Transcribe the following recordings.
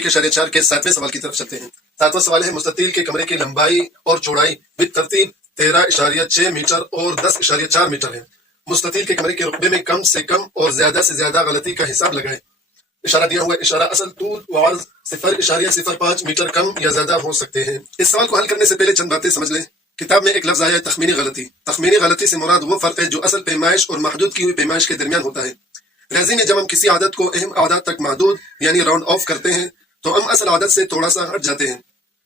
1.4 کے 7वें सवाल की तरफ चलते हैं। 7वां सवाल है, मुस्ततील के कमरे की लंबाई और चौड़ाई बितरतीब 13.6 मीटर और 10.4 मीटर है। मुस्ततील के कमरे के रुकबे में कम से कम और ज्यादा से ज्यादा गलती का हिसाब लगाएं। इशारा दिया हुआ इशारा असल तूल व अर्ज 0.05 मीटर कम या ज्यादा हो सकते हैं। इस सवाल को हल करने से पहले चंद बातें समझ लें। किताब में एक लफ्ज आया है तखमीनी गलती। तखमीनी गलती से मुराद वो फर्क है जो असल पैमाइश और महदूद की हुई पैमाइश के दरमियान होता है। रियाजी में जब हम किसी आदत को अहम आदत तक महदूद यानी राउंड ऑफ करते हैं तो हम असल आदत से थोड़ा सा हट जाते हैं।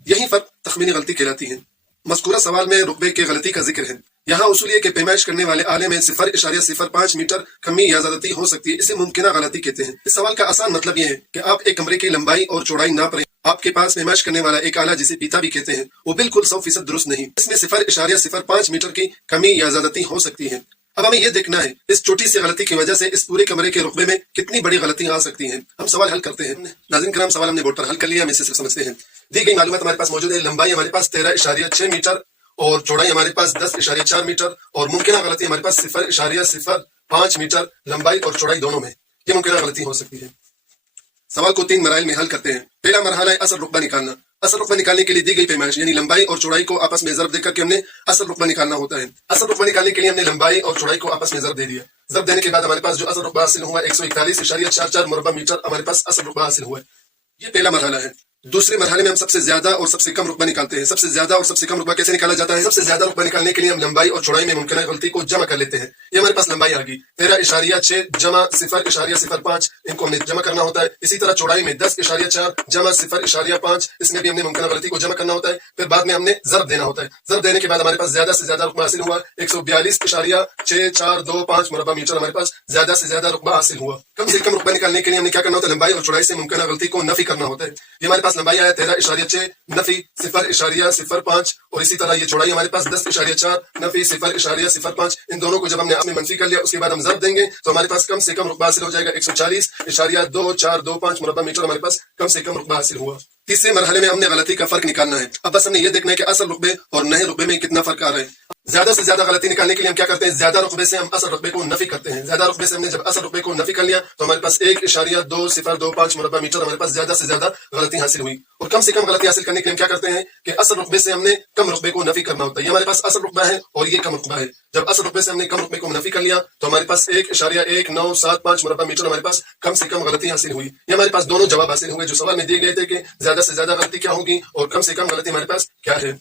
यही फर्क तखमीनी गलती कहलाती है। मज़कूरा सवाल में रुकबे की गलती का जिक्र है। यहाँ उसूल ये कि पैमाइश करने वाले आले में 0.05 मीटर कमी या ज्यादती हो सकती है। इसे मुमकिना गलती कहते हैं। इस सवाल का आसान मतलब यह है कि आप एक कमरे की लंबाई और चौड़ाई नाप रहे हैं। आपके पास पैमाइश करने वाला एक आला जिसे पीता भी कहते हैं वो बिल्कुल 100% दुरुस्त नहीं। इसमें 0.05 मीटर की कमी या ज्यादती हो सकती है। अब हमें यह देखना है इस छोटी सी गलती की वजह से इस पूरे कमरे के रुकबे में कितनी बड़ी गलतियां आ सकती हैं। हम सवाल हल करते हैं। नाज़रीन किराम, सवाल हमने बोर्ड पर हल कर लिया। हम इसे सिर्फ समझते हैं। दी गई मालूमात हमारे पास मौजूद है। लंबाई हमारे पास 13.6 मीटर और चौड़ाई हमारे पास 10.4 मीटर और मुमकिन गलती हमारे पास 0.05 मीटर लंबाई और चौड़ाई दोनों में। ये मुमकिन गलती हो सकती है। सवाल को 3 मराइल में हल करते हैं। पहला मरहला है असल रुकबा निकालना। असल रुकबा निकालने के लिए दी गई पैमाइश यानी लंबाई और चौड़ाई को आपस में ज़रब देकर के हमने असल रुकबा निकालना होता है। असल रुकबा निकालने के लिए हमने लंबाई और चौड़ाई को आपस में ज़रब दे दिया। ज़रब देने के बाद हमारे पास जो असल रुकबा हासिल हुआ 141.44 मुरबा मीटर हमारे पास असल रुकबा हासिल हुआ है। ये पहला मरहला है। दूसरे मरहले में हम सबसे ज्यादा और सबसे कम रुकबा निकालते हैं। सबसे ज्यादा और सबसे कम रुकबा कैसे निकाला जाता है? सबसे ज्यादा रुकबा निकालने के लिए हम लंबाई और चौड़ाई में मुमकिन गलती को जमा कर लेते हैं। ये हमारे पास लंबाई आ गई 13.6 जमा 0.05, इनको हमने जमा करना होता है। इसी तरह चौड़ाई में 10.4 जमा 0.5, इसमें भी हमने मुमकिन गलती को जमा करना होता है। फिर बाद में हमने ज़रब देना होता है। ज़रब देने के बाद हमारे पास ज्यादा से ज्यादा रुकबा हासिल हुआ 142.6425 मुरबा मीटर हमारे पास ज्यादा से ज्यादा रुकबा हासिल हुआ। कम से कम रुकबा निकालने के लिए हमने क्या करना होता है? लंबाई और चौड़ाई से मुमकिन गलती को नफी करना होता है। ये हमारे पास लंबाई आया 13.6 नफी 0.05 और इसी तरह ये चौड़ाई हमारे पास 10.4 नफी 0.05। इन दोनों को जब हमने आपस में मनफी कर लिया उसके बाद हम ज़रब देंगे तो हमारे पास कम से कम रुकबा हासिल हो जाएगा 140.2425 मुरबा मीटर हमारे पास कम से कम रुकबा हासिल हुआ। तीसरे मरहले में हमने गलती का फर्क निकालना है। अब बस हमने ये देखना है कि असल रुकबे और नए रुकबे में कितना फर्क आ रहा है। ज्यादा से ज्यादा गलती निकालने के लिए हम क्या करते हैं? ज्यादा रुकबे से हम असल रुकबे को नफी करते हैं। ज्यादा रुकबे से हमने जब असल रुकबे को नफी कर लिया तो हमारे पास 1.2025 मुरबा मीटर हमारे पास ज्यादा से ज्यादा गलती हासिल हुई। और कम से कम गलती हासिल करने के लिए हम क्या करते हैं कि असल रुकबे से हमने कम रुकबे को नफी करना होता है। ये हमारे पास असल रुकबा है और ये कम रुकबा है। जब असल रुकबे से हमने कम रुकबे को नफी कर लिया तो हमारे पास 1.1975 मुरबा मीटर हमारे पास कम से कम गलती हासिल हुई। ये हमारे पास दोनों जवाब हासिल हुए जो सवाल में दिए गए थे कि ज्यादा से ज्यादा गलती क्या होगी और कम से कम गलती हमारे पास क्या है।